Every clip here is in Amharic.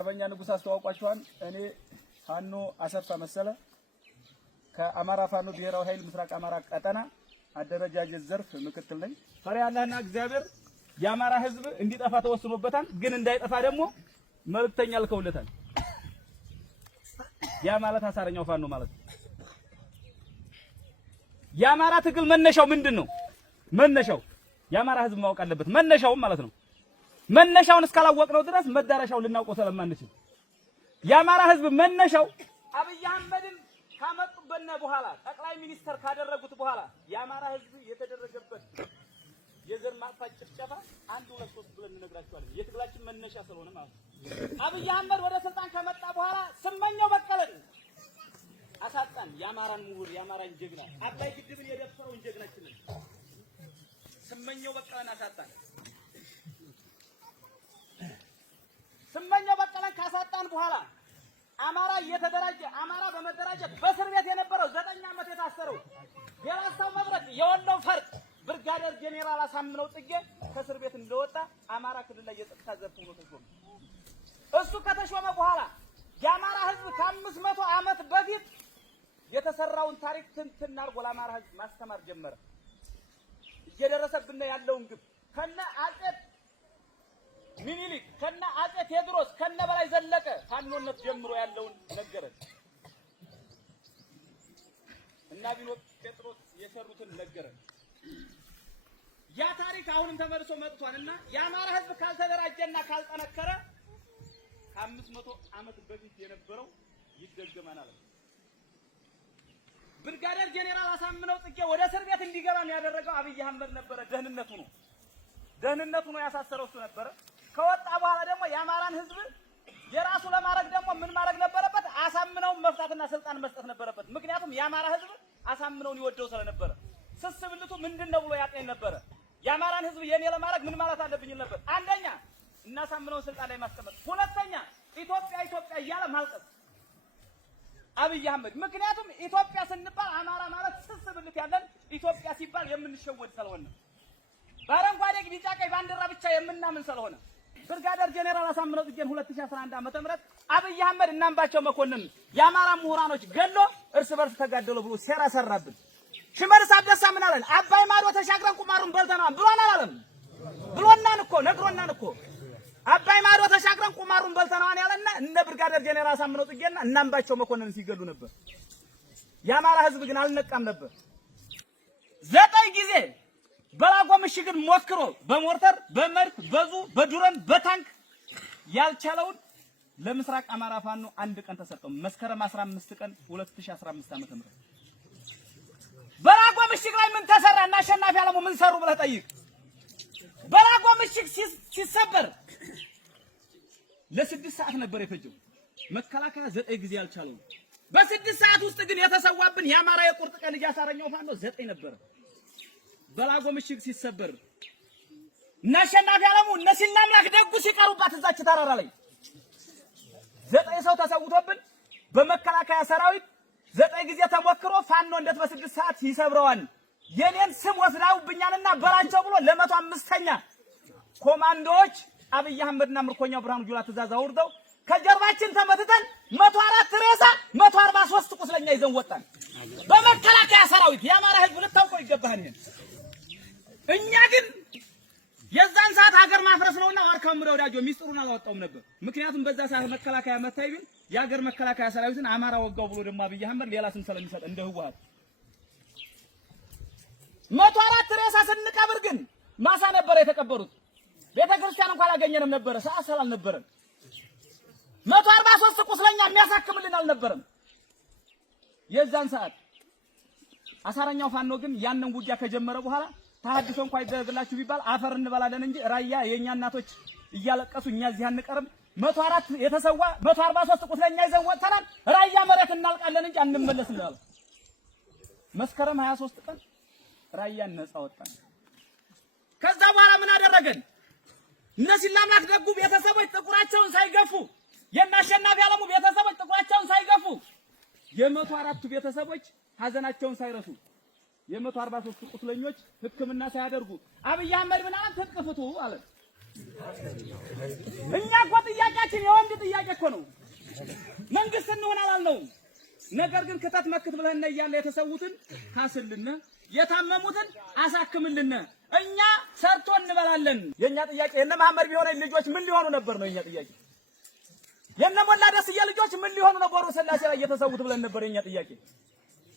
አርበኛ ንጉስ አስተዋውቋቸዋል። እኔ ፋኖ አሰፋ መሰለ ከአማራ ፋኖ ብሔራዊ ኃይል ምስራቅ አማራ ቀጠና አደረጃጀት ዘርፍ ምክትል ነኝ። ፈሪሃ አላህና እግዚአብሔር የአማራ ህዝብ እንዲጠፋ ተወስኖበታል። ግን እንዳይጠፋ ደግሞ መልእክተኛ ልከውለታል። ያ ማለት አሳረኛው ፋኖ ማለት ነው። የአማራ ትግል መነሻው ምንድነው? መነሻው የአማራ ህዝብ ማወቅ አለበት። መነሻው ማለት ነው። መነሻውን እስካላወቅነው ድረስ መዳረሻውን ልናውቀው ስለማንችል የአማራ ህዝብ መነሻው አብይ አህመድን ካመጡበት በኋላ ጠቅላይ ሚኒስተር ካደረጉት በኋላ የአማራ ህዝብ የተደረገበት የዘር ማጥፋት ጭፍጨፋ 1 2 3 ብለን እንነግራቸዋለን። የትግላችን መነሻ ስለሆነ ማለት ነው። አብይ አህመድ ወደ ስልጣን ከመጣ በኋላ ስመኘው በቀለን አሳጣን። የአማራን ምሁር የአማራን ጀግና አባይ ግድብን የደፈረውን ጀግናችንን ስመኘው በቀለን አሳጣን። ስመኘው በቀለን ካሳጣን በኋላ አማራ እየተደራጀ አማራ በመደራጀት በእስር ቤት የነበረው 9 ዓመት የታሰረው የራሳው መብረቅ የወለው ፈርጥ ብርጋዴር ጄኔራል አሳምነው ጽጌ ከእስር ቤት እንደወጣ አማራ ክልል ላይ የጸጥታ ዘርፍ ሆኖ ተሾመ። እሱ ከተሾመ በኋላ የአማራ ህዝብ ከ500 ዓመት በፊት የተሰራውን ታሪክ ትንትና አርጎ ለአማራ ህዝብ ማስተማር ጀመረ። እየደረሰብን ያለውን ግብ ከነ አጼ ሚኒሊክ ከነ አጼ ቴዎድሮስ ከነ በላይ ዘለቀ ፋኖነት ጀምሮ ያለውን ነገረን እና ቢኖር ጴጥሮስ የሰሩትን ነገረን። ያ ታሪክ አሁንም ተመልሶ መጥቷልና የአማራ ህዝብ ካልተደራጀና ካልጠነከረ ከ500 ዓመት በፊት የነበረው ይደገማናል። ብርጋዴር ጄኔራል አሳምነው ጽጌ ወደ እስር ቤት እንዲገባ ያደረገው አብይ አህመድ ነበረ። ደህንነቱ ነው ያሳሰረው እሱ ነበረ። ከወጣ በኋላ ደግሞ የአማራን ህዝብ የራሱ ለማድረግ ደግሞ ምን ማድረግ ነበረበት? አሳምነውን መፍታትና ስልጣን መስጠት ነበረበት። ምክንያቱም የአማራ ህዝብ አሳምነውን ይወደው ስለነበረ ስስብልቱ ምንድነው ብሎ ያጤን ነበረ። የአማራን ህዝብ የኔ ለማድረግ ምን ማለት አለብኝ ነበር? አንደኛ እናሳምነውን ስልጣን ላይ ማስቀመጥ፣ ሁለተኛ ኢትዮጵያ ኢትዮጵያ እያለ ማልቀስ አብይ አህመድ። ምክንያቱም ኢትዮጵያ ስንባል አማራ ማለት ስስብልት ያለን ኢትዮጵያ ሲባል የምንሸወድ ስለሆነ በአረንጓዴ ቢጫ ቀይ ባንዲራ ብቻ የምናምን ስለሆነ ብርጋዴር ጄኔራል አሳምነው ጽጌን 2011 ዓ.ም አብይ አህመድ እና አምባቸው መኮንን የአማራ ምሁራኖች ገሎ እርስ በርስ ተጋደሉ ብሎ ሴራ ሰራብን። ሽመልስ አብዲሳ ምን አለን? አባይ ማዶ ተሻግረን ቁማሩን በልተናል ብሎናል አላለም? ብሎናን እኮ ነግሮናን እኮ አባይ ማዶ ተሻግረን ቁማሩን በልተናል ያለና እነ ብርጋዴር ጄኔራል አሳምነው ጽጌና እና አምባቸው መኮንን ሲገሉ ነበር። የአማራ ህዝብ ግን አልነቃም ነበር። 9 ጊዜ በላጎ ምሽግን ሞክሮ በሞርተር በመድፍ በዙ በዱረን በታንክ ያልቻለውን ለምስራቅ አማራ ፋኖ 1 ቀን ተሰጠው። መስከረም 15 ቀን 2015 ዓ.ም በላጎ ምሽግ ላይ ምን ተሰራ እና አሸናፊ አለሙ ምን ሰሩ ብለህ ጠይቅ። በላጎ ምሽግ ሲሰበር ለ6 ሰዓት ነበር የፈጀው። መከላከያ 9 ጊዜ ያልቻለው በ6 ሰዓት ውስጥ ግን የተሰዋብን የአማራ የቁርጥ ቀን ያሳረኛው ፋኖ 9 ነበር። በላጎ ምሽግ ሲሰበር እና አሸናፊ አለሙ እነ ሲናምላክ ደጉ ሲቀሩባት እዛች ተራራ ላይ 9 ሰው ተሰውቶብን በመከላከያ ሰራዊት 9 ጊዜ ተሞክሮ ፋኖ እንዴት በ6 ሰዓት ይሰብረዋል? የኔን ስም ወስዳውብኛልና በላቸው ብሎ ለ105ኛ ኮማንዶዎች አብይ አህመድና ምርኮኛው ብርሃኑ ጁላ ትእዛዝ አውርደው ከጀርባችን ተመትተን 104 ሬሳ 143 ቁስለኛ ይዘን ወጣን። በመከላከያ ሰራዊት የአማራ ህዝብ ልታውቀው ይገባሃል። እኛ ግን የዛን ሰዓት ሀገር ማፍረስ ነውና ዋርካው ምረው ወዳጆ ሚስጥሩን አላወጣውም ነበር። ምክንያቱም በዛ ሰዓት መከላከያ መታይብን የሀገር መከላከያ ሰራዊትን አማራ ወጋው ብሎ ደግሞ አብይ አህመድ ሌላ ስም ስለሚሰጥ እንደ ህወሓት 104 ሬሳ ስንቀብር ግን ማሳ ነበር የተቀበሩት። ቤተክርስቲያን እንኳን አላገኘንም ነበር፣ ሰዓት ስላልነበረን 143 ቁስለኛ የሚያሳክምልን አልነበረም። የዛን ሰዓት አሳረኛው ፋኖ ግን ያንን ውጊያ ከጀመረ በኋላ ታድሶ እንኳን ይደረግላችሁ ቢባል አፈር እንበላለን እንጂ ራያ የኛ እናቶች እያለቀሱ እኛ እዚህ አንቀርም። 104 የተሰዋ 143 ቁስለኛ ይዘን ወጥተናል። ራያ መሬት እናልቃለን እንጂ አንመለስም ይላል። መስከረም 23 ቀን ራያን ነፃ ወጣን። ከዛ በኋላ ምን አደረገን? እነዚህ ላማክ ደጉ ቤተሰቦች ጥቁራቸውን ሳይገፉ የናሸናፊ አለሙ ቤተሰቦች ጥቁራቸውን ሳይገፉ የ104 ቤተሰቦች ሀዘናቸውን ሳይረሱ የ143 ቁስለኞች ሕክምና ሳያደርጉ አብይ አህመድ ምን አለ? ተጥቅፍቱ አለ። እኛ እኮ ጥያቄያችን የወንድ ጥያቄ ነገር ግን ክተት መክት ብለህና እያለ የተሰዉትን ካስልን የታመሙትን አሳክምልን እኛ ሰርቶ እንበላለን። የኛ ጥያቄ የነ መሐመድ ቢሆን ልጆች ምን ሊሆኑ ነበር ነው የኛ ጥያቄ። የነ ሞላ ደስዬ ልጆች ምን ሊሆኑ ነበሩ ስላሴ ላይ የተሰዉት ብለን ነበር የኛ ጥያቄ።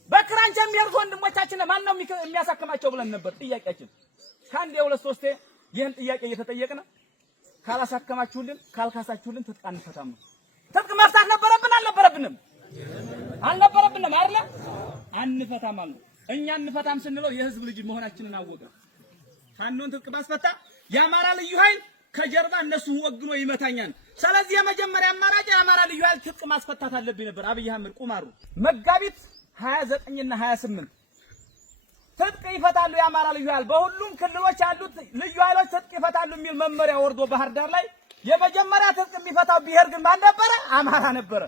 በክራንች የሚያርዙ ወንድሞቻችን ማን ነው የሚያሳክማቸው ብለን ነበር ጥያቄያችን። ካንዴ ሁለት ሶስቴ ይህን ጥያቄ እየተጠየቅን ካላሳከማችሁልን ካልካሳችሁልን ትጥቅ አንፈታም። ትጥቅ መፍታት ነበረብን አልነበረብንም? አልነበረብንም አይደል? አንፈታም አሉ። እኛ አንፈታም ስንለው የህዝብ ልጅ መሆናችንን አወቀ። ፋኖን ትጥቅ ማስፈታ የአማራ ልዩ ኃይል ከጀርባ እነሱ ወግኖ ይመታኛል። ስለዚህ የመጀመሪያ አማራጭ የአማራ ልዩ ኃይል ትጥቅ ማስፈታት አለብኝ ነበር። አብይ አህመድ ቁማሩ መጋቢት 29 እና 28 ትጥቅ ይፈታሉ የአማራ ልዩ ኃይል በሁሉም ክልሎች ያሉት ልዩ ኃይሎች ትጥቅ ይፈታሉ የሚል መመሪያ ወርዶ ባህር ዳር ላይ የመጀመሪያ ትጥቅ የሚፈታው ብሔር ግን ማን ነበረ? አማራ ነበረ።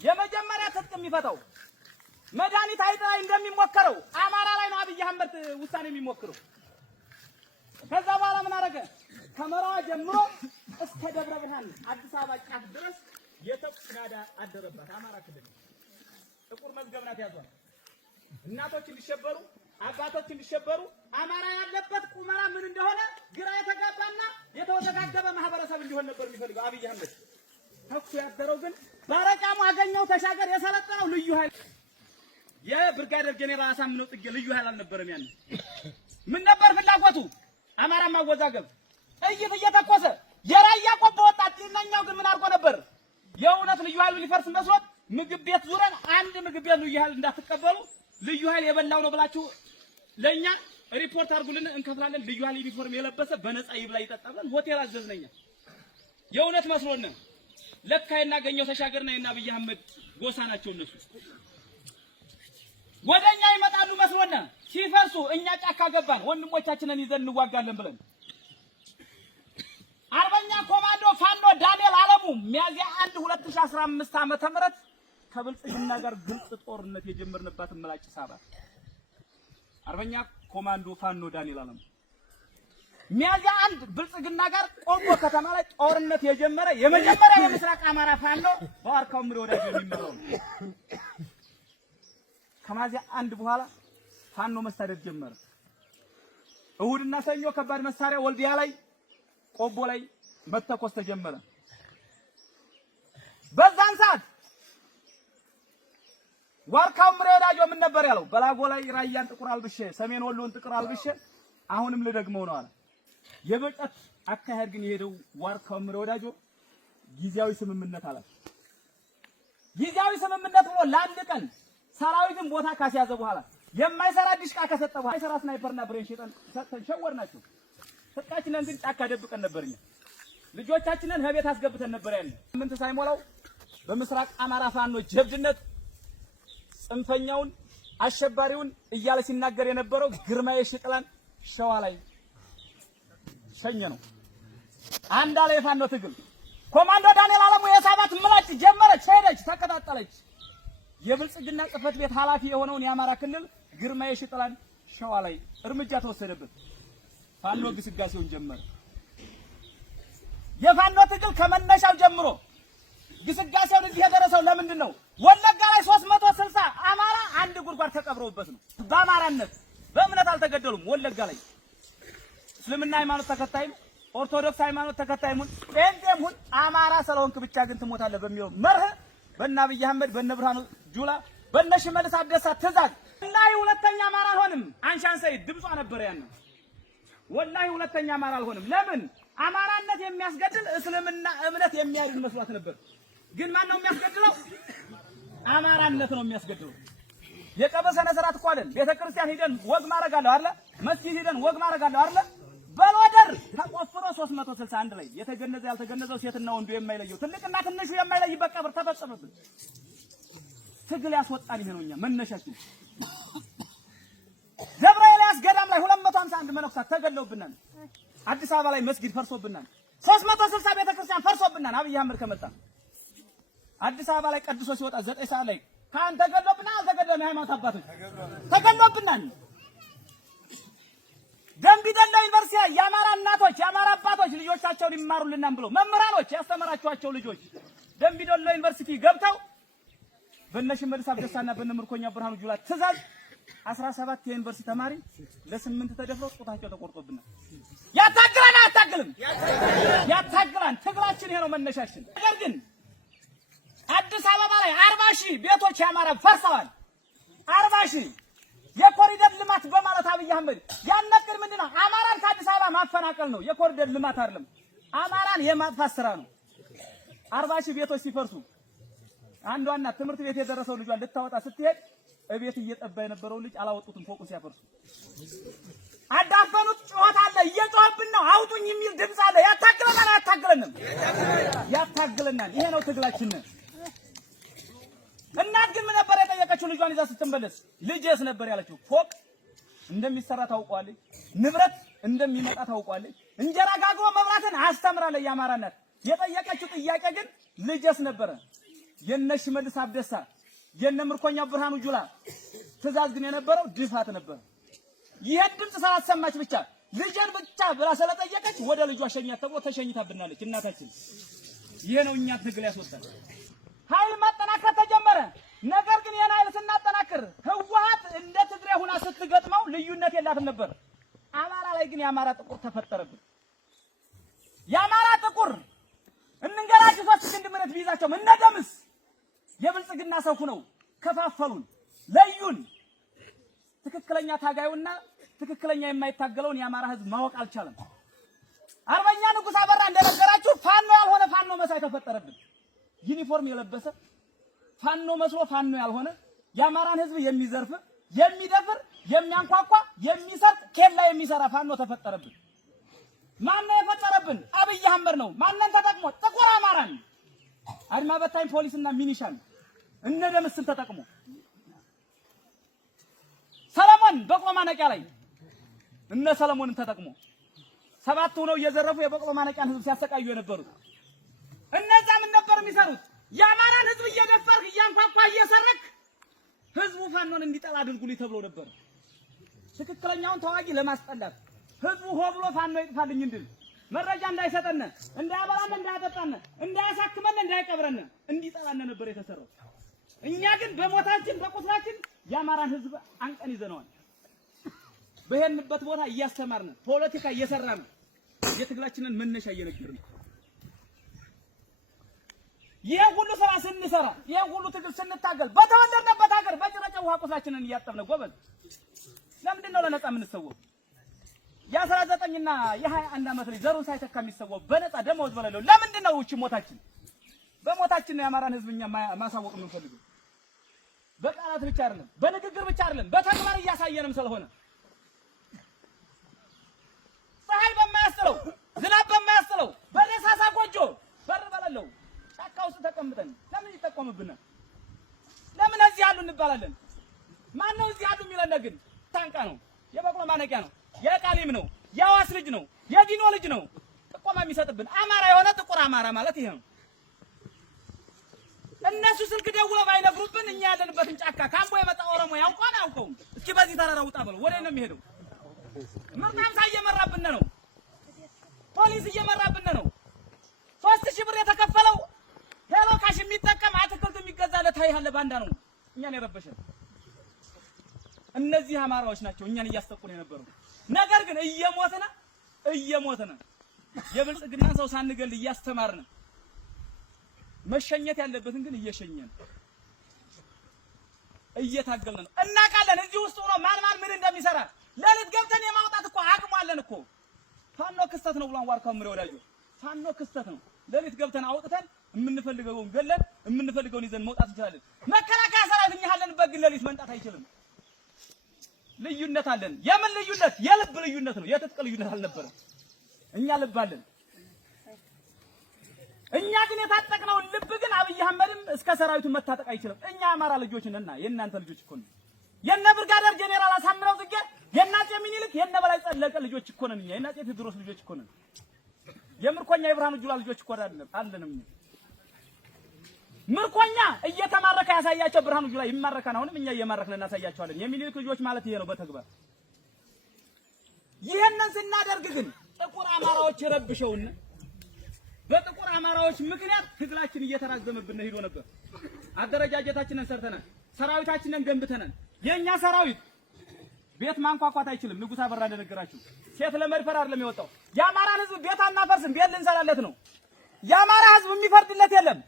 የመጀመሪያ ትጥቅ የሚፈታው መድኃኒት አይጥ ላይ እንደሚሞከረው አማራ ላይ ነው አብይ አህመድ ውሳኔ የሚሞክረው። ከዛ በኋላ ምን አደረገ? ከመራዋ ጀምሮ እስከ ደብረ ብርሃን አዲስ አበባ ጫፍ ድረስ የተኩስ ናዳ አደረባት። አማራ ክልል ጥቁር መዝገብ ናት ያዟል። እናቶች እንዲሸበሩ አባቶች እንዲሸበሩ አማራ ያለበት ቁመራ ምን እንደሆነ ግራ የተጋባና የተወዘጋገበ ማህበረሰብ እንዲሆን ነበር የሚፈልገው አብይ አህመድ። ተኩስ ያደረው ግን ባረቃሙ አገኘው ተሻገር የሰለጠነው ልዩ ኃይል የብርጋዴር ጄኔራል አሳምነው ጽጌ ልዩ ኃይል አልነበረም። ያን ምን ነበር ፍላጎቱ? አማራ ማወዛገብ ጥይት እየተኮሰ የራያ ቆቦ ወጣት ጤናኛው ግን ምን አድርጎ ነበር? የእውነት ልዩ ኃይሉ ሊፈርስ መስሎት ምግብ ቤት ዙረን አንድ ምግብ ቤት ልዩ ኃይል እንዳትቀበሉ ልዩ ኃይል የበላው ነው ብላችሁ ለኛ ሪፖርት አድርጉልን እንከፍላለን። ልዩ ኃይል ዩኒፎርም የለበሰ በነፃ ይብላ ይጠጣ ብለን ሆቴል አዘዝነኛ። የእውነት መስሎን ለካ የናገኘው ተሻገርና የና አብይ አህመድ ጎሳ ናቸው እነሱ። ወደኛ ይመጣሉ መስሎን ሲፈርሱ እኛ ጫካ ገባን ወንድሞቻችንን ይዘን እንዋጋለን ብለን። አርበኛ ኮማንዶ ፋኖ ዳንኤል አለሙ ሚያዚያ 1 2015 ዓመተ ምህረት ከብልጽግና ጋር ግልጽ ጦርነት የጀመርንባት መላጭ ሳባ። አርበኛ ኮማንዶ ፋኖ ዳንኤል አለሙ ሚያዚያ 1 ብልጽግና ጋር ቆቦ ከተማ ላይ ጦርነት የጀመረ የመጀመሪያ የምስራቅ አማራ ፋኖ በዋርካው ምሪ ወዳጅ የሚመራው ነው። ከሚያዚያ 1 በኋላ ፋኖ መሳደድ ጀመረ። እሁድና ሰኞ ከባድ መሳሪያ ወልዲያ ላይ ቆቦ ላይ መተኮስ ተጀመረ። በዛን ሰዓት ዋርካው ምሪ ወዳጆ ምን ነበር ያለው? በላጎ ላይ ራያን ጥቁር አልብሼ ሰሜን ወሎን ጥቁር አልብሼ አሁንም ልደግመው ነው አለ። የበቀት አካሄድ ግን የሄደው ዋርካው ምሪ ወዳጆ ጊዜያዊ ስምምነት አለ። ጊዜያዊ ስምምነት ብሎ ለአንድ ቀን ሰራዊትን ቦታ ካስያዘ በኋላ የማይሰራ ዲሽቃ ከሰጠ በኋላ የማይሰራ ስናይፐርና ብሬን ሰጠን ሸወርናቸው። ፍቃችንን ግን ጫካ ደብቀን ነበርኛ። ልጆቻችንን ከቤት አስገብተን ነበር ያለ። ምን ሳይሞላው በምስራቅ አማራ ፋኖ ጀብድነት ጽንፈኛውን አሸባሪውን እያለ ሲናገር የነበረው ግርማዬ ሽጥላን ሸዋ ላይ ሸኘ ነው። አንድ አለ የፋኖ ትግል። ኮማንዶ ዳንኤል አለሙ የሳባት ምላጭ ጀመረች፣ ሄደች፣ ተቀጣጠለች። የብልጽግና ጽፈት ቤት ኃላፊ የሆነውን የአማራ ክልል ግርማዬ ሽጥላን ሸዋ ላይ እርምጃ ተወሰደበት። ፋኖ ግስጋሴውን ጀመረ። የፋኖ ትግል ከመነሻው ጀምሮ ግስጋሴውን እዚህ የደረሰው ለምንድን ነው? ወለጋ ላይ 360 አማራ አንድ ጉድጓድ ተቀብረውበት ነው። በአማራነት በእምነት አልተገደሉም። ወለጋ ላይ እስልምና ሃይማኖት ተከታይም ኦርቶዶክስ ሃይማኖት ተከታይም ጴንጤም ሁን አማራ ስለሆንክ ብቻ ግን ትሞታለህ በሚለው መርህ በእነ አብይ አህመድ በእነ ብርሃኑ ጁላ በእነ ሽመልስ አብዲሳ ትእዛዝ ወላሂ ሁለተኛ አማራ አልሆንም። አንሻን ሰይድ ድምጿ ነበር ያን ወላሂ ሁለተኛ አማራ አልሆንም። ለምን? አማራነት የሚያስገድል እስልምና እምነት የሚያድን መስሏት ነበር። ግን ማን ነው የሚያስገድለው? አማራነት ነው የሚያስገድለው። የቀብር ስነ ስርዓት እኮ አይደል? ቤተክርስቲያን ሄደን ወግ ማረጋለሁ አይደል? መስጊድ ሄደን ወግ ማረጋለሁ አይደል? በሎደር ተቆፍሮ 361 ላይ የተገነዘ ያልተገነዘው ሴትና ወንዱ የማይለየው ትልቅና ትንሹ የማይለይበት ቀብር ተፈጸመብን። ትግል ያስወጣን ይሄ ነውኛ መነሻችን። ደብረ ኤልያስ ገዳም ላይ 251 መነኩሳት ተገለውብናል። አዲስ አበባ ላይ መስጊድ ፈርሶብናል። 360 ቤተክርስቲያን ፈርሶብናል። አብይ አህመድ ከመጣ አዲስ አበባ ላይ ቀድሶ ሲወጣ 9 ሰዓት ላይ ካን ተገለውብናል። አልተገለውም። የሃይማኖት አባቶች ተገለውብናል። ደምቢ ዶሎ ዩኒቨርሲቲ የአማራ እናቶች የአማራ አባቶች ልጆቻቸውን ይማሩልናል ብለው መምህራኖች ያስተማራቸዋቸው ልጆች ደምቢ ዶሎ ዩኒቨርሲቲ ገብተው በነሽመልስ አብደሳና በነምርኮኛ ብርሃኑ ጁላ ትእዛዝ 17 የዩኒቨርሲቲ ተማሪ ለ8 ተደፍረው ጾታቸው ተቆርጦብናል። ያታግላን አታግልም? ያታግላን። ትግላችን ይሄ ነው መነሻችን። ነገር ግን አዲስ አበባ ላይ 40,000 ቤቶች ያማራ ፈርሰዋል። 40,000 የኮሪደር ልማት በማለት አብይ አህመድ ያነቅር ምንድነው? አማራን ከአዲስ አበባ ማፈናቀል ነው። የኮሪደር ልማት አይደለም፣ አማራን የማጥፋት ስራ ነው። 40,000 ቤቶች ሲፈርሱ አንዷና ትምህርት ቤት የደረሰው ልጇን ልታወጣ ስትሄድ እቤት እየጠባ የነበረው ልጅ አላወጡትም። ፎቁን ሲያፈርሱ አዳፈኑት። ጩኸት አለ፣ እየጮህብን ነው፣ አውጡኝ የሚል ድምፅ አለ። ያታግለናል አያታግለንም? ያታግለናል። ይሄ ነው ትግላችን። እናት ግን ምን ነበር የጠየቀችው ልጇን ይዛ ስትመለስ? ልጄስ ነበር ያለችው። ፎቅ እንደሚሰራ ታውቋለች፣ ንብረት እንደሚመጣ ታውቋለች፣ እንጀራ ጋግሮ መብራትን አስተምራለች። የአማራ እናት የጠየቀችው ጥያቄ ግን ልጄስ ነበረ። የነሽመልስ አብደሳ የነምርኮኛ ብርሃኑ ጁላ ትእዛዝ ግን የነበረው ድፋት ነበር። ይሄን ድምፅ ስላሰማች ብቻ ልጄን ብቻ ብላ ስለጠየቀች ወደ ልጇ ሸኛት ተብሎ ተሸኝታብናለች እናታችን። ይሄ ነው እኛ ትግል ያስወጣል። ኃይል ማጠናከር ተጀመረ። ነገር ግን የና ኃይል ስናጠናክር ህወሓት እንደ ትግራይ ሆና ስትገጥመው ልዩነት የላትም ነበር። አማራ ላይ ግን የአማራ ጥቁር ተፈጠረብን። የአማራ ጥቁር እንንገራችሁ ሶስት ክንድ ምረት ቢይዛቸው እነ ደምስ የብልጽግና ሰው ሆነው ከፋፈሉን፣ ለዩን። ትክክለኛ ታጋዩና ትክክለኛ የማይታገለውን የአማራ ህዝብ ማወቅ አልቻለም። አርበኛ ንጉስ አበራ እንደነገራችሁ ፋኖ ያልሆነ ፋኖ መሳይ ተፈጠረብን። ዩኒፎርም የለበሰ ፋኖ መስሎ ፋኖ ያልሆነ የአማራን ህዝብ የሚዘርፍ የሚደፍር የሚያንኳኳ የሚሰርቅ ኬላ የሚሰራ ፋኖ ተፈጠረብን። ማን ነው የፈጠረብን? አብይ አህመድ ነው። ማንን ተጠቅሞ? ጥቁር አማራን፣ አድማ በታኝ ፖሊስና ሚኒሻን እነ ደምስን ተጠቅሞ ሰለሞን በቅሎ ማነቂያ ላይ እነ ሰለሞንን ተጠቅሞ 7 ሆነው እየዘረፉ የበቅሎ ማነቂያን ህዝብ ሲያሰቃዩ የነበሩት እነዛ ምን ነበር የሚሰሩት? የአማራን ህዝብ እየደፈርክ እያንኳኳ እየሰረክ ህዝቡ ፋኖን እንዲጠላ አድርጉልኝ ተብሎ ነበር። ትክክለኛውን ተዋጊ ለማስጠላት ህዝቡ ሆ ብሎ ፋኖ ይጥፋልኝ እንድል መረጃ እንዳይሰጠን፣ እንዳያበላን፣ እንዳያጠጣን፣ እንዳያሳክመን፣ እንዳይቀብረን እንዲጠላን ነበር የተሰራው። እኛ ግን በሞታችን በቁስላችን የአማራን ህዝብ አንቀን ይዘነዋል። በሄንበት ቦታ እያስተማርን ፖለቲካ እየሰራን የትግላችንን መነሻ እየነገርን ይሄ ሁሉ ስራ ስንሰራ ይሄ ሁሉ ትግል ስንታገል በተወለድንበት ሀገር በጭረጨ ውሃ ቁስላችንን እያጠብን ጎበዝ። ለምንድን ነው ለነጻ የምንሰዋው? የ19 እና የ21 ዓመት ልጅ ዘሩን ሳይተካ የሚሰዋው በነጻ ደመወዝ በሌለው ለምንድን ነው? እቺ ሞታችን በሞታችን ነው የአማራን ህዝብ እኛ ማሳወቅ የምንፈልገው። በቃላት ብቻ አይደለም፣ በንግግር ብቻ አይደለም፣ በተግባር እያሳየንም ስለሆነ ፀሐይ በማያስጥለው ዝናብ በማያስጥለው በደሳሳ ጎጆ በር በሌለው ጫካ ውስጥ ተቀምጠን ለምን ይጠቆምብናል? ለምን እዚህ ያሉ እንባላለን? ማን ነው እዚህ ያሉ የሚለን? ግን ታንቃ ነው፣ የበቅሎ ማነቂያ ነው፣ የቃሊም ነው፣ የአዋስ ልጅ ነው፣ የዲኖ ልጅ ነው ጥቆማ የሚሰጥብን። አማራ የሆነ ጥቁር አማራ ማለት ይሄ ነው። እነሱ ስልክ ደውለው ባይነግሩብን እኛ ያለንበትን ጫካ ካምቦ የመጣ ኦሮሞ ያውቀውን አያውቀውም? እስኪ በዚህ ተራራ ውጣ ብለው ወደ ነው የሚሄደው? ምርጣምሳ እየመራብን ነው፣ ፖሊስ እየመራብን ነው። 3000 ብር የተከፈለው ሄሎ ካሽ የሚጠቀም አትክልት የሚገዛለት ታይሃለ ባንዳ ነው እኛን የረበሸን። እነዚህ አማራዎች ናቸው እኛን እያስጠቁን የነበረው። ነገር ግን እየሞተና የብልጽግናን ሰው ሳንገል እያስተማርን መሸኘት ያለበትን ግን እየሸኘን እየታገልን ነው። እናውቃለን እዚህ ውስጥ ሆኖ ማን ምን እንደሚሰራ ለሊት ገብተን የማውጣት እኮ አቅሙ አለን እኮ። ፋኖ ክስተት ነው ብሏን ዋርካው ምሬ ወዳጆ፣ ፋኖ ክስተት ነው። ለሊት ገብተን አውጥተን የምንፈልገውን ገለን የምንፈልገውን ይዘን መውጣት እንችላለን። መከላከያ ሰራዊት እኛ ያለንበት ግን ለሊት መንጣት አይችልም። ልዩነት አለን። የምን ልዩነት? የልብ ልዩነት ነው። የትጥቅ ልዩነት አልነበረም። እኛ ልብ አለን። እኛ ግን የታጠቅነው ልብ ግን አብይ አህመድም እስከ ሰራዊቱ መታጠቅ አይችልም። እኛ አማራ ልጆች ነንና የእናንተ ልጆች እኮ ነን። የነ ብርጋዴር ጄኔራል አሳምነው ጽጌ፣ የነ አፄ ሚኒልክ፣ የነ በላይ ዘለቀ ልጆች እኮ ነን። እኛ የነ አፄ ቴዎድሮስ ልጆች እኮ ነን። የምርኮኛ የብርሃኑ ጁላ ልጆች እኮ አለንም። ምርኮኛ እየተማረከ ያሳያቸው ብርሃኑ ጁላ ይማረካን። አሁንም እኛ እየማረክን እናሳያቸዋለን። የሚኒልክ ልጆች ማለት ይሄ ነው በተግባር። ይሄንን ስናደርግ ግን ጥቁር አማራዎች ረብሸውን በጥቁር አማራዎች ምክንያት ትግላችን እየተራዘመብን ሄዶ ነበር። አደረጃጀታችንን ሰርተናል። ሰራዊታችንን ገንብተናል። የኛ ሰራዊት ቤት ማንኳኳት አይችልም። ንጉሥ አበራ እንደነገራችሁ ሴት ለመድፈር አይደለም የወጣው። የአማራን ህዝብ ቤት አናፈርስም፣ ቤት ልንሰራለት ነው። የአማራ ህዝብ የሚፈርድለት የለም።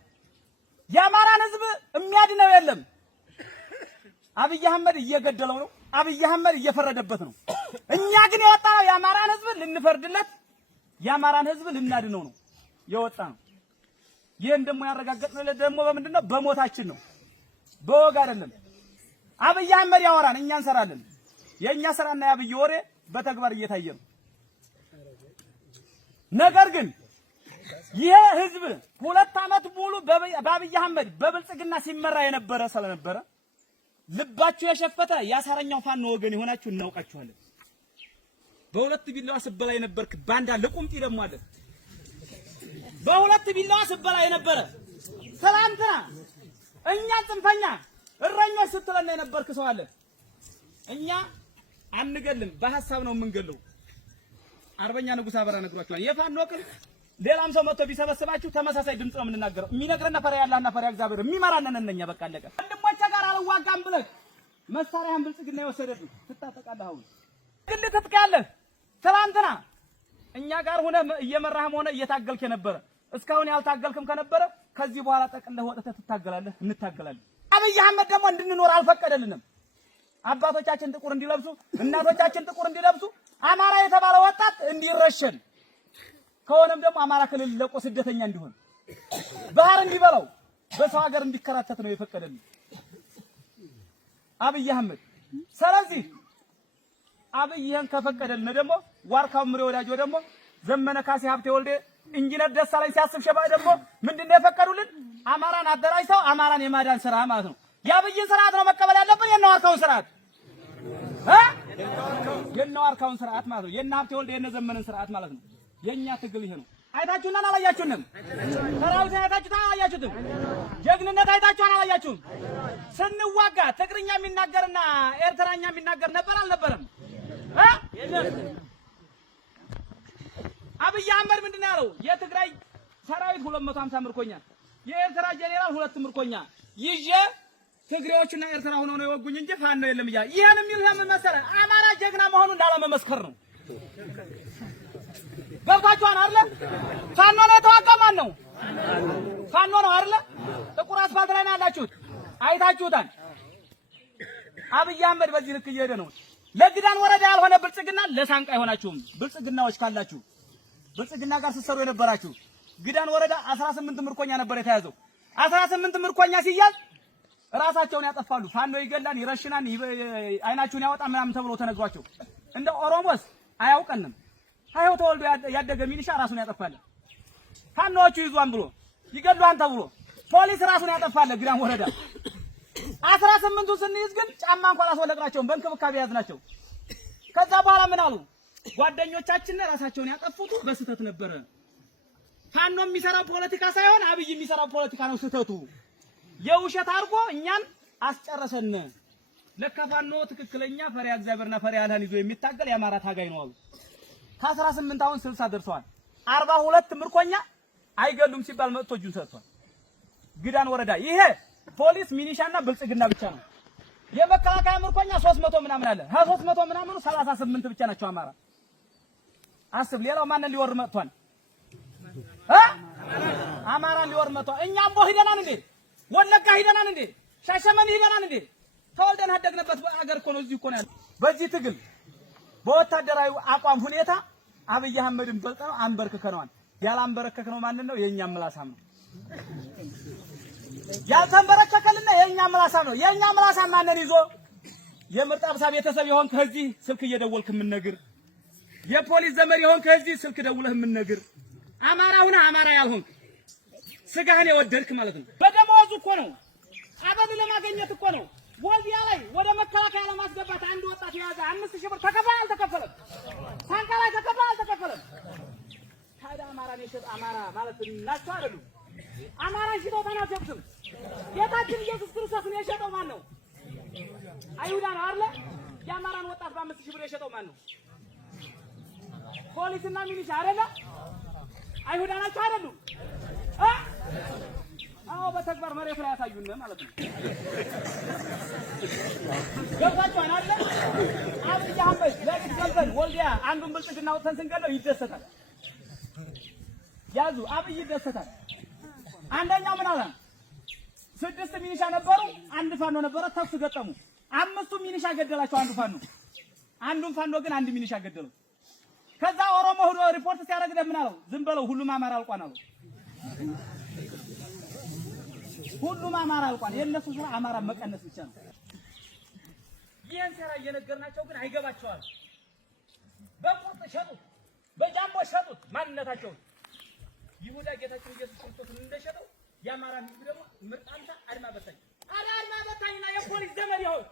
የአማራን ህዝብ የሚያድነው የለም። አብይ አህመድ እየገደለው ነው። አብይ አህመድ እየፈረደበት ነው። እኛ ግን የወጣነው የአማራን ህዝብ ልንፈርድለት፣ የአማራን ህዝብ ልናድነው ነው የወጣ ነው። ይሄን ደግሞ ያረጋገጥነው ደግሞ በምንድነው? በሞታችን ነው፣ በወግ አይደለም። አብይ አህመድ ያወራን፣ እኛ እንሰራለን። የኛ ስራና የአብይ ወሬ በተግባር እየታየ ነው። ነገር ግን ይሄ ህዝብ 2 ዓመት ሙሉ በአብይ አህመድ በብልጽግና ሲመራ የነበረ ስለነበረ ልባችሁ የሸፈተ ያሳረኛው ፋኖ ወገን የሆናችሁ እናውቃችኋለን። በሁለት ቢላዋ ስበላ የነበርክ ባንዳ ለቁምጢ ደግሞ አለ። በሁለት ቢላዋ ስበላ የነበረ ትናንትና እኛ ጽንፈኛ እረኞች ስትለን የነበርክ ሰው አለ። እኛ አንገልም፣ በሐሳብ ነው የምንገለው። አርበኛ ንጉሥ አበራ ነግሯችኋል። የፋኖ ቅል ሌላም ሰው መጥቶ ቢሰበስባችሁ ተመሳሳይ ድምጽ ነው የምንናገረው። የሚነግረን ፈሪያ ያላህና ፈሪያ እግዚአብሔር የሚመራን ነን እኛ። በቃ አለቀ። ወንድሞቼ ጋር አልዋጋም ብለህ መሳሪያን ብልጽግና የወሰደብህ ትታጠቃለህ። አሁን ግን ትጥቃለህ። ትናንትና እኛ ጋር ሆነ እየመራህም ሆነ እየታገልክ የነበረ እስካሁን ያልታገልክም ከነበረ ከዚህ በኋላ ጠቅልለህ ወጥተህ ትታገላለህ፣ እንታገላለን። አብይ አህመድ ደግሞ እንድንኖር አልፈቀደልንም። አባቶቻችን ጥቁር እንዲለብሱ፣ እናቶቻችን ጥቁር እንዲለብሱ፣ አማራ የተባለ ወጣት እንዲረሸን ከሆነም ደግሞ አማራ ክልል ለቆ ስደተኛ እንዲሆን ባህር እንዲበላው በሰው ሀገር እንዲከራተት ነው የፈቀደልን አብይ አህመድ። ስለዚህ አብይ ይሄን ከፈቀደልን ደግሞ ዋርካው ምሬ ወዳጆ ደግሞ ዘመነ ካሴ ሀብቴ ወልዴ ኢንጂነር ደሳለኝ ሲያስብ ሸባ ደግሞ ምንድነው የፈቀዱልን? አማራን አደራጅተው አማራን የማዳን ስራ ማለት ነው። የአብይን ስርዓት ነው መቀበል ያለብን፣ የነዋርካውን ስርዓት የነዋርካውን ስርዓት ማለት ነው። የነ ሀብቴ ወልዴ የነ ዘመነን ስርዓት ማለት ነው። የኛ ትግል ይሄ ነው። አይታችሁና አላያችሁንም? ሰራዊት አይታችሁና አላያችሁትም? ጀግንነት አይታችሁና አላያችሁም? ስንዋጋ ትግርኛ የሚናገርና ኤርትራኛ የሚናገር ነበር አልነበረም? አብይ አህመድ ምንድነው ያለው? የትግራይ ሰራዊት 250 ምርኮኛ፣ የኤርትራ ጄኔራል 2 ምርኮኛ ይዤ ትግሬዎችና ኤርትራ ሆነው ነው የወጉኝ እንጂ ፋኖ የለም እያለ ይሄን የሚል ለምን መሰለህ? አማራ ጀግና መሆኑን እንዳለመመስከር ነው። ገብታችኋል አይደለ? ፋኖ ነው የተዋጋ። ማን ነው? ፋኖ ነው አይደለ? ጥቁር አስፋልት ላይ ነው ያላችሁት፣ አይታችሁታል። አብይ አህመድ በዚህ ልክ እየሄደ ነው። ለግዳን ወረዳ ያልሆነ ብልጽግና ለሳንቃ አይሆናችሁም። ብልጽግናዎች ካላችሁ ብልጽግና ጋር ስትሰሩ የነበራችሁ ግዳን ወረዳ 18 ምርኮኛ ነበር የተያዘው። 18 ምርኮኛ ሲያዝ ራሳቸውን ያጠፋሉ። ፋኖ ይገላል፣ ይረሽናል፣ አይናችሁን ያወጣ ምናምን ተብሎ ተነግሯቸው እንደ ኦሮሞስ አያውቀንም። አይው ተወልዶ ያደገ ሚሊሻ ራሱን ያጠፋል። ፋኖቹ ይዟን ብሎ ይገድሏን ተብሎ ፖሊስ ራሱን ያጠፋል። ግዳን ወረዳ 18ቱ ስንይዝ ግን ጫማ እንኳን አስወለቅናቸውም፣ በእንክብካቤ ያዝናቸው። ከዛ በኋላ ምን አሉ? ጓደኞቻችን ራሳቸውን ያጠፉት በስህተት ነበረ። ፋኖ የሚሰራው ፖለቲካ ሳይሆን አብይ የሚሰራው ፖለቲካ ነው ስህተቱ። የውሸት አድርጎ እኛን አስጨረሰን። ለካ ፋኖ ትክክለኛ ፈሪያ እግዚአብሔርና ፈሪያ አላህን ይዞ የሚታገል የአማራ ታጋይ ነው አሉ። ከ18 አሁን 60 ደርሰዋል። 42 ምርኮኛ አይገሉም ሲባል መጥቶ እጁን ሰጥቷል። ግዳን ወረዳ ይሄ ፖሊስ ሚኒሻና ብልጽግና ብቻ ነው። የመከላከያ ምርኮኛ 300 ምናምን አለ። 300 ምናምኑ 38 ብቻ ናቸው አማራ። አስብ፣ ሌላው ማንን ሊወር መጥቷል? አማራን ሊወር መጥቷል። እኛም ቦ ሂደናን እንዴ? ወለጋ ሂደናን እንዴ? ሻሸመኔ ሂደናን እንዴ? ተወልደን አደግንበት አገር እኮ ነው። እዚህ እኮ ነው ያለው። በዚህ ትግል በወታደራዊ አቋም ሁኔታ አብይ አህመድን በልጠነው አንበርክከነዋል። ያላንበረከከነው ማንን ነው? የኛ ምላሳም ነው። ያልተንበረከከልና የኛ ምላሳም ነው። የኛ ምላሳም ማንን ይዞ? የምርጥ አብሳ ቤተሰብ የሆንክ ከዚህ ስልክ እየደወልክ የምንነግር፣ የፖሊስ ዘመድ የሆንክ ከዚህ ስልክ ደውለህ የምንነግር፣ አማራ ሁና አማራ ያልሆንክ ስጋህን የወደድክ ማለት ነው። በደሞዝ እኮ ነው፣ አበል ለማግኘት እኮ ነው። ወልዲያ ላይ ወደ መከላከያ ለማስገባት አንድ ወጣት የያዘ 5000 ብር ተከፈለ አልተከፈለም? ሳንቃ ላይ ተከፈለ አልተከፈለም? ታዲያ አማራን የሸጠ አማራ ማለት እናቸው አይደሉም? አማራን ሽጠው ተናገሩትም። ጌታችን ኢየሱስ ክርስቶስን የሸጠው ማን ነው? አይሁዳ ነው አይደል? የአማራን ወጣት በ5000 ብር የሸጠው ማን ነው? ፖሊስና ሚሊሻ አይደለ? አይሁዳ ናቸው አይደሉም? አዎ በተግባር መሬት ላይ ያሳዩን ማለት ነው። ገብታችኋል አይደል? አብይ አህመድ ለሊት ገብተን ወልዲያ አንዱን ብልጽግና ወጥተን ስንገለው ይደሰታል። ያዙ አብይ ይደሰታል። አንደኛው ምን አለ? 6 ሚኒሻ ነበሩ፣ አንድ ፋኖ ነበረ። ተኩስ ገጠሙ። 5ቱ ሚኒሻ ገደላቸው አንዱ ፋኖ። አንዱን ፋኖ ግን አንድ ሚኒሻ ገደለው። ከዛ ኦሮሞ ሆዶ ሪፖርት ሲያደርግ ምን አለው? ዝም በለው ሁሉም አማራ አልቋን አለው። ሁሉም አማራ አልቋን። የነሱ ስራ አማራ መቀነስ ብቻ ነው። ይሄን ስራ እየነገርናቸው ግን አይገባቸዋል። በቁርጥ ሸጡት፣ በጃምቦ ሸጡት ማንነታቸውን። ይሁዳ ጌታችን ኢየሱስ ክርስቶስን እንደሸጠው የአማራ ህዝብ ደግሞ ምርጣንታ አድማ በታኝ አድማ በታኝና የፖሊስ ዘመድ ይሆን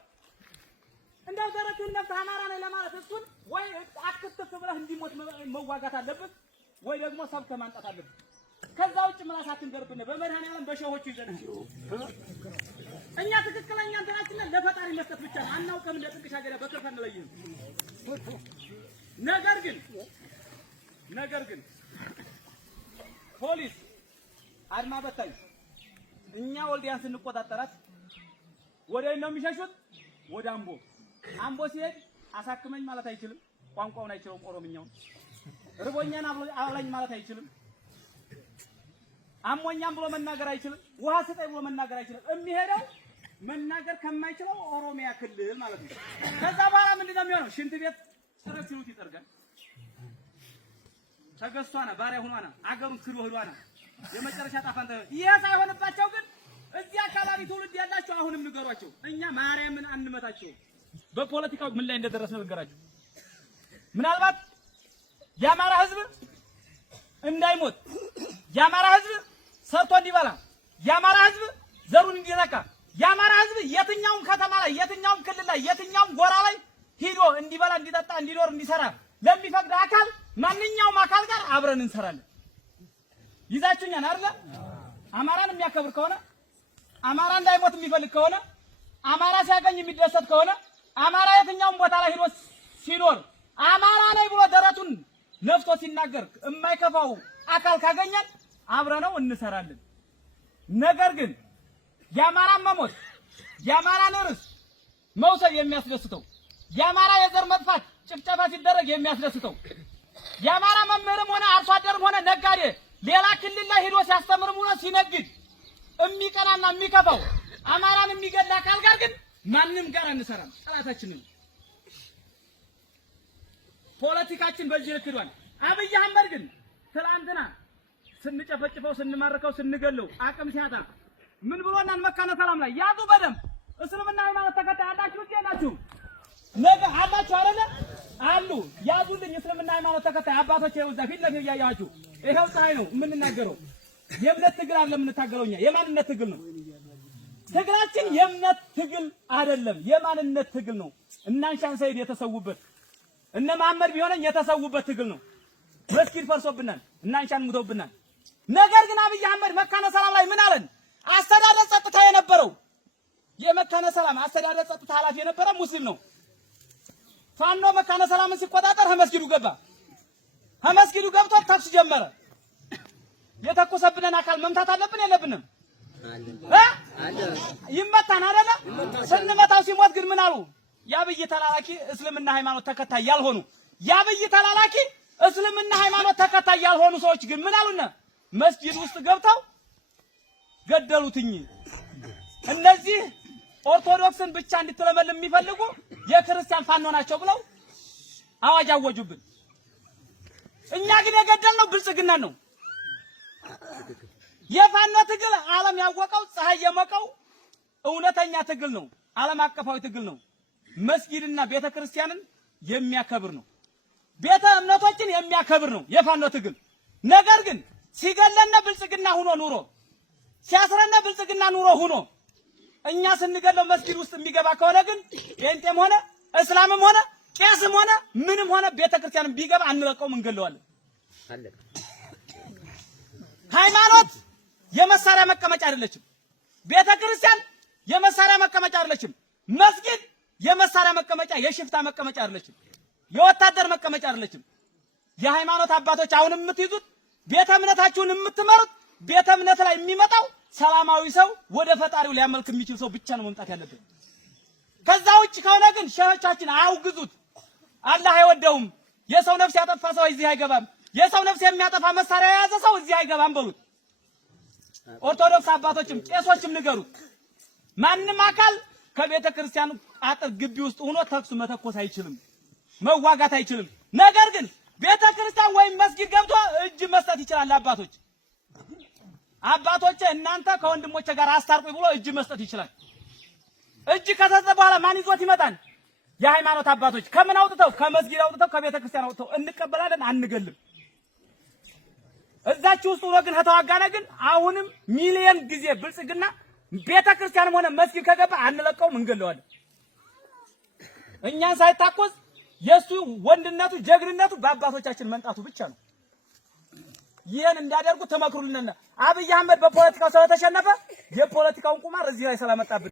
እንደው ዘረቱን ነፍስ አማራ ነው ለማለት እሱን ወይ አክትፍ ብለህ እንዲሞት መዋጋት አለበት ወይ ደግሞ ሰብከ ማንጣት አለበት። ከዛ ውጭ ምላሳችን ደርብነ በመድኃኒዓለም በሸሆቹ ይዘናል። እኛ ትክክለኛ እንትናችን ለፈጣሪ መስጠት ብቻ ነው። አናውቅም ለጥንቅሽ ሀገር በከፈን ላይ ነገር ግን ፖሊስ አድማ በታኝ እኛ ወልዲያን ስንቆጣጠራት ወደ ነው የሚሸሹት ወደ አምቦ ሲሄድ አሳክመኝ ማለት አይችልም። ቋንቋውን አይችልም። ኦሮምኛውን ርቦኛን አብላኝ ማለት አይችልም። አሞኛም ብሎ መናገር አይችልም። ውሃ ስጠኝ ብሎ መናገር አይችልም። የሚሄደው መናገር ከማይችለው ኦሮሚያ ክልል ማለት ነው። ከዛ በኋላ ምንድነው የሚሆነው? ሽንት ቤት ጥረት ሲሉት ይጠርጋል። ተገሷና ባሪያ ሆኗና አገሩን ክዶ ሆዷና የመጨረሻ ጣፋንተ ይሄ ሳይሆንባቸው ግን እዚህ አካባቢ ትውልድ ያላችሁ አሁንም ንገሯቸው። እኛ ማርያምን አንመታቸው። በፖለቲካው ምን ላይ እንደደረስን ንገራቸው። ምናልባት የአማራ ህዝብ እንዳይሞት፣ የአማራ ህዝብ ሰርቶ እንዲበላ፣ የአማራ ህዝብ ዘሩን እንዲዘካ፣ የአማራ ህዝብ የትኛውም ከተማ ላይ የትኛውም ክልል ላይ የትኛውም ጎራ ላይ ሂዶ እንዲበላ፣ እንዲጠጣ፣ እንዲኖር፣ እንዲሰራ ለሚፈቅድ አካል ማንኛውም አካል ጋር አብረን እንሰራለን። ይዛችሁኛል አይደል? አማራን የሚያከብር ከሆነ አማራ እንዳይሞት የሚፈልግ ከሆነ አማራ ሲያገኝ የሚደሰት ከሆነ አማራ የትኛውም ቦታ ላይ ሂዶ ሲኖር አማራ ነኝ ብሎ ደረቱን ነፍቶ ሲናገር የማይከፋው አካል ካገኘን አብረነው እንሰራለን። ነገር ግን የአማራ መሞት የአማራን ርስ መውሰድ የሚያስደስተው የአማራ የዘር መጥፋት ጭፍጨፋ ሲደረግ የሚያስደስተው የአማራ መምህርም ሆነ አርሶ አደርም ሆነ ነጋዴ ሌላ ክልል ላይ ሄዶ ሲያስተምርም ሆነ ሲነግድ የሚቀናና የሚከፋው አማራን የሚገድል አካል ጋር ግን ማንንም ጋር አንሰራም። ጠላታችንን ፖለቲካችን በዚህ ልክዷል። አብይ አህመድ ግን ትላንትና ስንጨፈጭፈው ስንማርከው ስንገለው አቅም ሲያጣ ምን ብሎናል? መካነ ሰላም ላይ ያዙ በደንብ እስልምና ሃይማኖት ተከታይ አላችሁ ናችሁ ነገ አላችሁ አይደለ? አሉ ያዙልኝ። እስልምና ሃይማኖት ተከታይ አባቶች ይኸው እዛ ፊት ለፊት ያያችሁ ይሄው ፀሐይ ነው የምንናገረው። የእምነት ትግል አይደለም የምንታገለው እኛ የማንነት ትግል ነው። ትግላችን የእምነት ትግል አይደለም የማንነት ትግል ነው። እናንሻን ሰይድ የተሰውበት እነ መሐመድ ቢሆነኝ የተሰውበት ትግል ነው። መስጊድ ፈርሶብናል፣ እናንሻን ሙተውብናል። ነገር ግን አብይ አህመድ መካነ ሰላም ላይ ምን አለን? አስተዳደር ጸጥታ የነበረው የመካነ ሰላም አስተዳደር ጸጥታ ኃላፊ የነበረ ሙስሊም ነው። ፋኖ መካነ ሰላምን ሲቆጣጠር መስጊዱ ገባ። መስጊዱ ገብቶ ተኩስ ጀመረ። የተኮሰብንን አካል መምታት አለብን የለብንም? ይመታን አይደለ? ስንመታው ሲሞት ግን ምን አሉ? የአብይ ተላላኪ እስልምና ሃይማኖት ተከታይ ያልሆኑ የአብይ ተላላኪ እስልምና ሃይማኖት ተከታይ ያልሆኑ ሰዎች ግን ምን አሉና መስጊድ ውስጥ ገብተው ገደሉትኝ። እነዚህ ኦርቶዶክስን ብቻ እንድትለመልም የሚፈልጉ የክርስቲያን ፋኖ ናቸው ብለው አዋጅ አወጁብን። እኛ ግን የገደልነው ብልጽግና ነው። የፋኖ ትግል ዓለም ያወቀው ፀሐይ የሞቀው እውነተኛ ትግል ነው። ዓለም አቀፋዊ ትግል ነው። መስጊድና ቤተክርስቲያንን የሚያከብር ነው። ቤተ እምነቶችን የሚያከብር ነው የፋኖ ትግል። ነገር ግን ሲገለነ ብልጽግና ሆኖ ኑሮ ሲያስረነ ብልጽግና ኑሮ ሆኖ እኛ ስንገለው መስጊድ ውስጥ የሚገባ ከሆነ ግን ጴንጤም ሆነ እስላምም ሆነ ቄስም ሆነ ምንም ሆነ ቤተክርስቲያንም ቢገባ አንለቀውም፣ እንገለዋለን። ሃይማኖት የመሳሪያ መቀመጫ አይደለችም። ቤተክርስቲያን የመሳሪያ መቀመጫ አይደለችም። መስጊድ የመሳሪያ መቀመጫ የሽፍታ መቀመጫ አይደለችም። የወታደር መቀመጫ አይደለችም። የሃይማኖት አባቶች አሁን የምትይዙት ቤተ እምነታችሁን የምትመሩት ቤተ እምነት ላይ የሚመጣው ሰላማዊ ሰው ወደ ፈጣሪው ሊያመልክ የሚችል ሰው ብቻ ነው መምጣት ያለበት። ከዛ ውጭ ከሆነ ግን ሸሆቻችን አውግዙት። አላህ አይወደውም። የሰው ነፍስ ያጠፋ ሰው እዚህ አይገባም። የሰው ነፍስ የሚያጠፋ መሳሪያ የያዘ ሰው እዚህ አይገባም በሉት። ኦርቶዶክስ አባቶችም ቄሶችም ንገሩት። ማንም አካል ከቤተ ክርስቲያን አጥር ግቢ ውስጥ ሆኖ ተኩስ መተኮስ አይችልም፣ መዋጋት አይችልም። ነገር ግን ቤተ ክርስቲያን ወይም መስጊድ ገብቶ እጅ መስጠት ይችላል። አባቶች እናንተ ከወንድሞቼ ጋር አስታርቁኝ ብሎ እጅ መስጠት ይችላል። እጅ ከሰጠ በኋላ ማን ይዞት ይመጣል? የሃይማኖት አባቶች ከምን አውጥተው? ከመስጊድ አውጥተው ከቤተ ክርስቲያን አውጥተው እንቀበላለን፣ አንገልም። እዛች ውስጥ ሆኖ ግን ከተዋጋነ ግን አሁንም ሚሊየን ጊዜ ብልጽግና ቤተ ክርስቲያንም ሆነ መስጊድ ከገባ አንለቀውም፣ እንገለዋለን። እኛን ሳይታኮስ የሱ ወንድነቱ ጀግንነቱ በአባቶቻችን መንጣቱ ብቻ ነው። ይሄን እንዲያደርጉ ተመክሩልንና አብይ አህመድ በፖለቲካው ስለተሸነፈ የፖለቲካውን ቁማር እዚህ ላይ ስለመጣብን